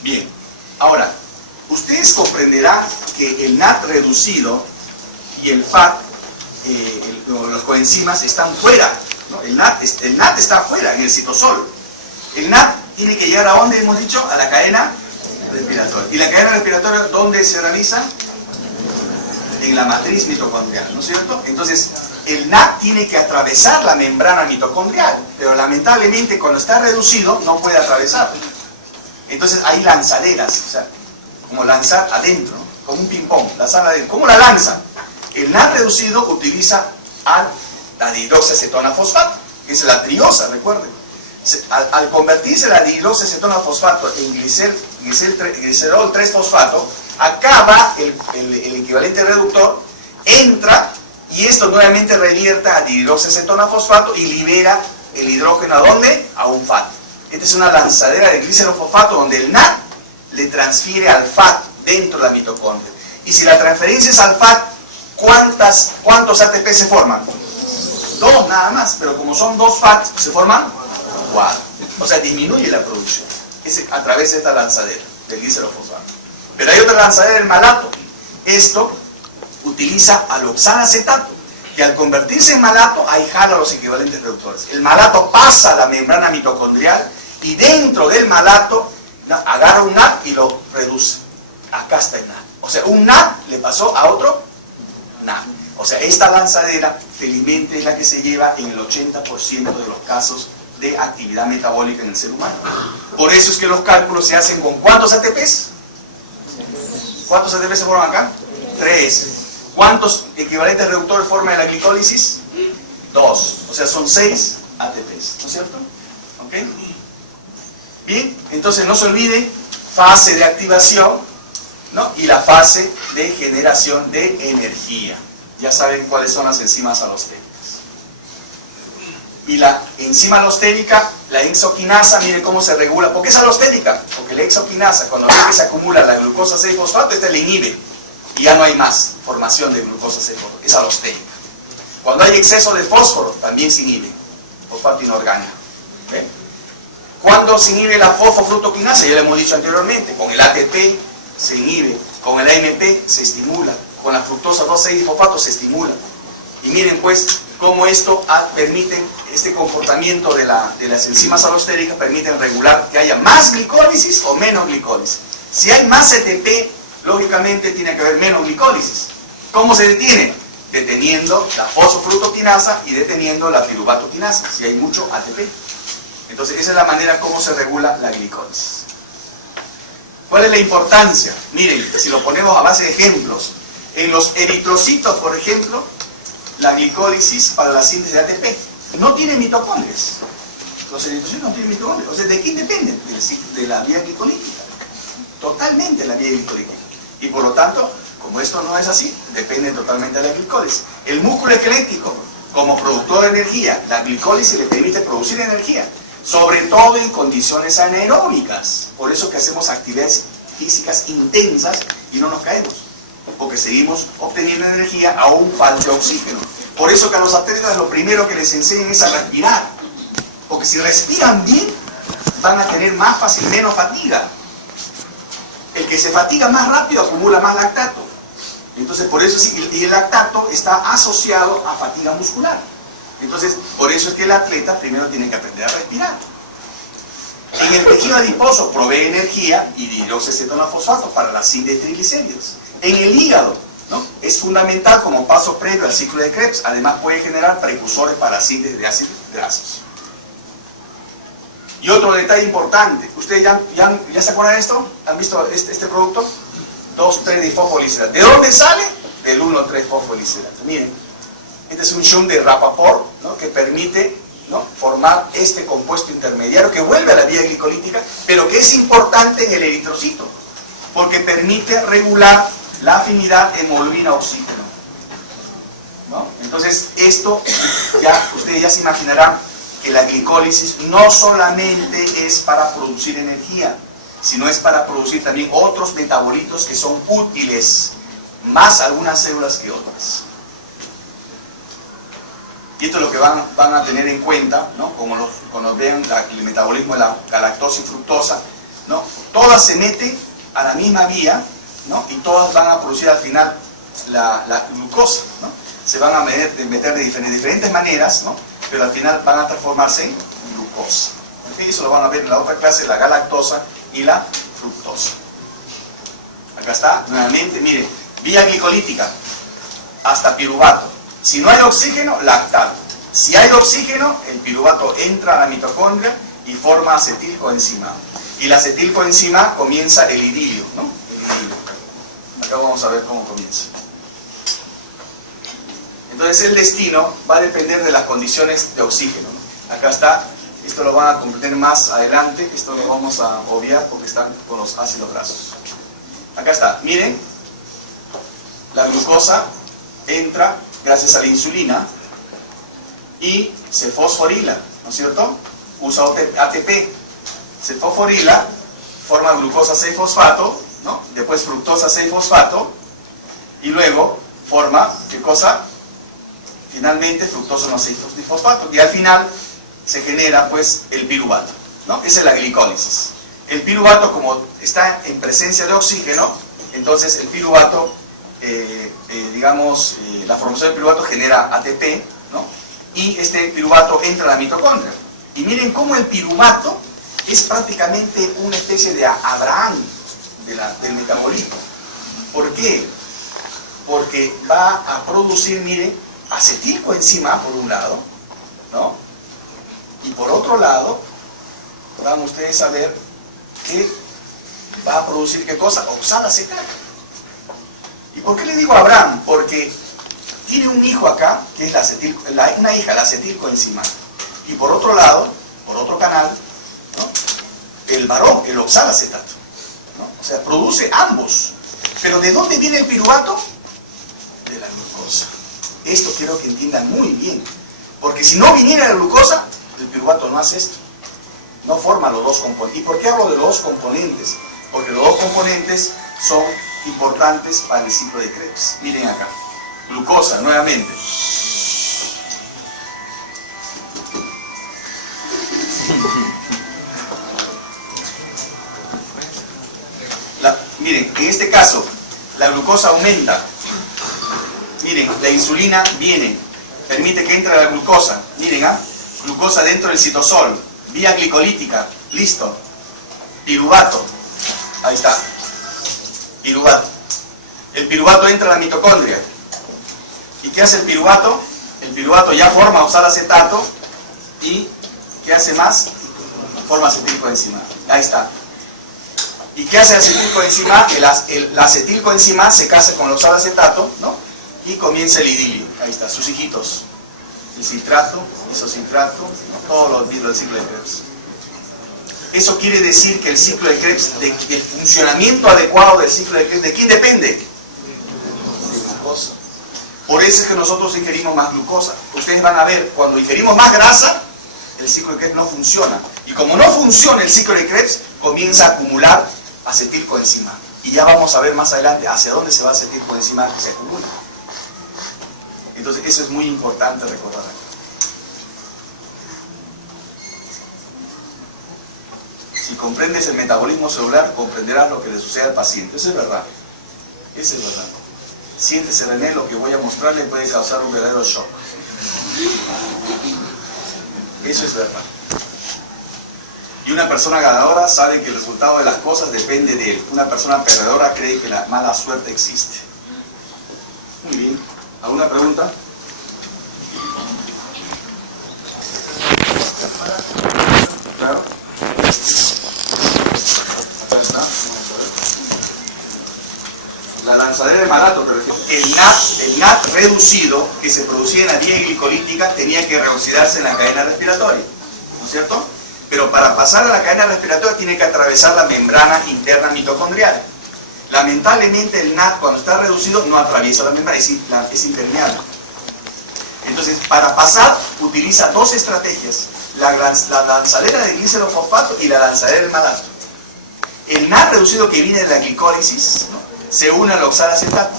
Bien, ahora, ustedes comprenderán que el NAD reducido y el FAT, los coenzimas, están fuera, ¿no? El NAD está fuera, en el citosol. El NAD tiene que llegar a ¿dónde hemos dicho? A la cadena respiratoria. ¿Y la cadena respiratoria dónde se realiza? En la matriz mitocondrial, ¿no es cierto? Entonces, el NAD tiene que atravesar la membrana mitocondrial, pero lamentablemente cuando está reducido no puede atravesarla. Entonces hay lanzaderas, o sea, como lanzar adentro, ¿no? Como un ping-pong, lanzar adentro. ¿Cómo la lanzan? El NAD reducido utiliza la dihidroxiacetona fosfato, que es la triosa, recuerden. Al convertirse la dihidroxiacetona fosfato en glicerol 3-fosfato, acaba el equivalente reductor, entra y esto nuevamente revierte a dihidroxiacetona fosfato y libera el hidrógeno ¿a dónde? A un FAT. Esta es una lanzadera de glicerofosfato donde el NAD le transfiere al FAT dentro de la mitocondria. Y si la transferencia es al FAT, ¿cuántos ATP se forman? 2 nada más, pero como son 2 FAT, se forman 4. O sea, disminuye la producción a través de esta lanzadera de glicerofosfato. Pero hay otra lanzadera, el malato. Esto utiliza aloxanacetato, que al convertirse en malato, ahí jala los equivalentes reductores. El malato pasa a la membrana mitocondrial y dentro del malato agarra un NAD y lo reduce. Acá está el NAD. O sea, un NAD le pasó a otro NAD. O sea, esta lanzadera felizmente es la que se lleva en el 80% de los casos de actividad metabólica en el ser humano. Por eso es que los cálculos se hacen con ¿cuántos ATPs? ¿Cuántos ATPs se forman acá? 3. ¿Cuántos equivalentes reductores forma la glicólisis? 2. O sea, son 6 ATPs. ¿No es cierto? ¿Ok? Bien, entonces no se olviden fase de activación, ¿no? Y la fase de generación de energía. Ya saben cuáles son las enzimas alosténicas. Y la enzima alosténica, la hexoquinasa, miren cómo se regula. ¿Por qué es alosténica? Porque la hexoquinasa, cuando ve que se acumula la glucosa 6-fosfato, esta le inhibe. Y ya no hay más formación de glucosa 6-fosfato. Es alosténica. Cuando hay exceso de fósforo, también se inhibe. Fosfato inorgánico. ¿Okay? Cuando se inhibe la fosfofructoquinasa, ya lo hemos dicho anteriormente, con el ATP se inhibe, con el AMP se estimula, con la fructosa 2,6-fosfato se estimula. Y miren pues cómo esto permite, este comportamiento de las enzimas alostéricas permiten regular que haya más glicólisis o menos glicólisis. Si hay más ATP, lógicamente tiene que haber menos glicólisis. ¿Cómo se detiene? Deteniendo la fosfofructoquinasa y deteniendo la piruvatoquinasa, si hay mucho ATP. Entonces esa es la manera como se regula la glicólisis. ¿Cuál es la importancia? Miren, si lo ponemos a base de ejemplos, en los eritrocitos, por ejemplo, la glicólisis para la síntesis de ATP no tiene mitocondrias. Los eritrocitos no tienen mitocondrias. O sea, ¿de quién dependen? De la vía glicolítica. Totalmente la vía glicolítica. Y por lo tanto, como esto no es así, depende totalmente de la glicólisis. El músculo esquelético, como productor de energía, la glicólisis le permite producir energía, sobre todo en condiciones anaeróbicas. Por eso que hacemos actividades físicas intensas y no nos caemos, porque seguimos obteniendo energía aún falta oxígeno. Por eso que a los atletas lo primero que les enseñan es a respirar, porque si respiran bien van a tener más fácil, menos fatiga. El que se fatiga más rápido acumula más lactato. Entonces por eso sí, y el lactato está asociado a fatiga muscular. Entonces, por eso es que el atleta primero tiene que aprender a respirar. En el tejido adiposo provee energía y dihidroxicetonofosfato para la síntesis de triglicéridos. En el hígado, ¿no?, es fundamental como paso previo al ciclo de Krebs. Además puede generar precursores para la síntesis de ácidos grasos. Y otro detalle importante, ¿ustedes ya se acuerdan de esto? ¿Han visto este producto? 2,3-difosfolisilata. ¿De dónde sale? Del 1,3-fosfolisilata. Miren, este es un shunt de Rappaport, ¿no?, que permite, ¿no?, formar este compuesto intermediario que vuelve a la vía glicolítica, pero que es importante en el eritrocito, porque permite regular la afinidad hemoglobina-oxígeno, ¿no? Entonces, esto, ustedes ya se imaginarán que la glicólisis no solamente es para producir energía, sino es para producir también otros metabolitos que son útiles, más algunas células que otras. Y esto es lo que van a tener en cuenta, ¿no?, cuando vean el metabolismo de la galactosa y fructosa, ¿no? Todas se meten a la misma vía, ¿no?, y todas van a producir al final la glucosa, ¿no? Se van a meter de diferentes maneras, ¿no?, pero al final van a transformarse en glucosa. ¿Okay? Eso lo van a ver en la otra clase, la galactosa y la fructosa. Acá está, nuevamente, miren, vía glicolítica, hasta piruvato. Si no hay oxígeno, lactato. Si hay oxígeno, el piruvato entra a la mitocondria y forma acetilcoenzima. Y la acetilcoenzima comienza el idilio, ¿no? El idilio. Acá vamos a ver cómo comienza. Entonces el destino va a depender de las condiciones de oxígeno, ¿no? Acá está, esto lo van a comprender más adelante, esto lo vamos a obviar porque están con los ácidos grasos. Acá está, miren, la glucosa entra gracias a la insulina y se fosforila, ¿no es cierto? Usa ATP, se fosforila, forma glucosa 6-fosfato, ¿no? Después fructosa 6-fosfato y luego forma, ¿qué cosa? Finalmente fructosa 6-fosfato y al final se genera pues el piruvato, ¿no? Esa es la glicólisis. El piruvato, como está en presencia de oxígeno, entonces el piruvato, la formación del piruvato genera ATP, ¿no? Y este piruvato entra a la mitocondria. Y miren cómo el piruvato es prácticamente una especie de Abraham del metabolismo. ¿Por qué? Porque va a producir, miren, acetilcoenzima por un lado, ¿no? Y por otro lado, van ustedes a ver que va a producir, ¿qué cosa? Oxalacetato. ¿Y por qué le digo Abraham? Porque tiene un hijo acá, que es una hija, la acetilcoenzima. Y por otro lado, por otro canal, ¿no?, el varón, el oxalacetato, ¿no? O sea, produce ambos. Pero ¿de dónde viene el piruvato? De la glucosa. Esto quiero que entiendan muy bien. Porque si no viniera la glucosa, el piruvato no hace esto. No forma los dos componentes. ¿Y por qué hablo de los dos componentes? Porque los dos componentes son importantes para el ciclo de Krebs. Miren acá. Glucosa, nuevamente. Miren, en este caso, la glucosa aumenta. Miren, la insulina viene, permite que entre la glucosa. Miren, glucosa dentro del citosol, vía glicolítica, listo. Piruvato, ahí está. Piruvato. El piruvato entra a la mitocondria. ¿Y qué hace el piruvato? El piruvato ya forma oxalacetato y ¿qué hace más? Forma acetilcoenzima. Ahí está. ¿Y qué hace el acetilcoenzima? La acetilcoenzima se casa con el oxalacetato, ¿no? Y comienza el idilio. Ahí está, sus hijitos. El citrato, isocitrato, ¿no?, todos los vidrios del ciclo de Krebs. Eso quiere decir que el ciclo de Krebs, el funcionamiento adecuado del ciclo de Krebs, ¿de quién depende? De glucosa. Por eso es que nosotros ingerimos más glucosa. Ustedes van a ver, cuando ingerimos más grasa, el ciclo de Krebs no funciona. Y como no funciona el ciclo de Krebs, comienza a acumular acetilcoenzima. Y ya vamos a ver más adelante hacia dónde se va acetilcoenzima que se acumula. Entonces eso es muy importante recordar aquí. Si comprendes el metabolismo celular, comprenderás lo que le sucede al paciente. Eso es verdad. Eso es verdad. Siéntese, René, lo que voy a mostrarle puede causar un verdadero shock. Eso es verdad. Y una persona ganadora sabe que el resultado de las cosas depende de él. Una persona perdedora cree que la mala suerte existe. Muy bien. ¿Alguna pregunta? Claro. Acá está. La lanzadera de malato, pero el NAT reducido que se producía en la vía glicolítica tenía que reoxidarse en la cadena respiratoria, ¿no es cierto? Pero para pasar a la cadena respiratoria tiene que atravesar la membrana interna mitocondrial. Lamentablemente el NAT cuando está reducido no atraviesa la membrana, es impermeable. Entonces para pasar utiliza dos estrategias, la lanzadera de glicerofosfato y la lanzadera del malato. El NAT reducido que viene de la glicólisis, ¿no?, se une al oxalacetato.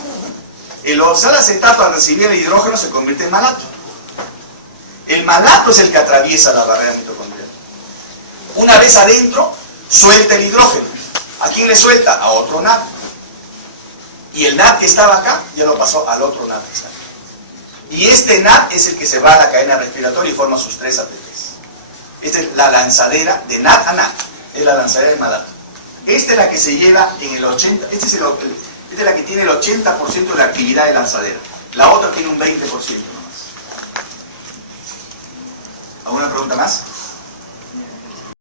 El oxalacetato al recibir el hidrógeno se convierte en malato. El malato es el que atraviesa la barrera mitocondrial. Una vez adentro, suelta el hidrógeno. ¿A quién le suelta? A otro NAT. Y el NAT que estaba acá, ya lo pasó al otro NAT que está acá. Y este NAT es el que se va a la cadena respiratoria y forma sus 3 ATPs. Esta es la lanzadera de NAT a NAT. Es la lanzadera de malato. Esta es la que se lleva en el 80%, esta es la que tiene el 80% de la actividad de lanzadera. La otra tiene un 20%.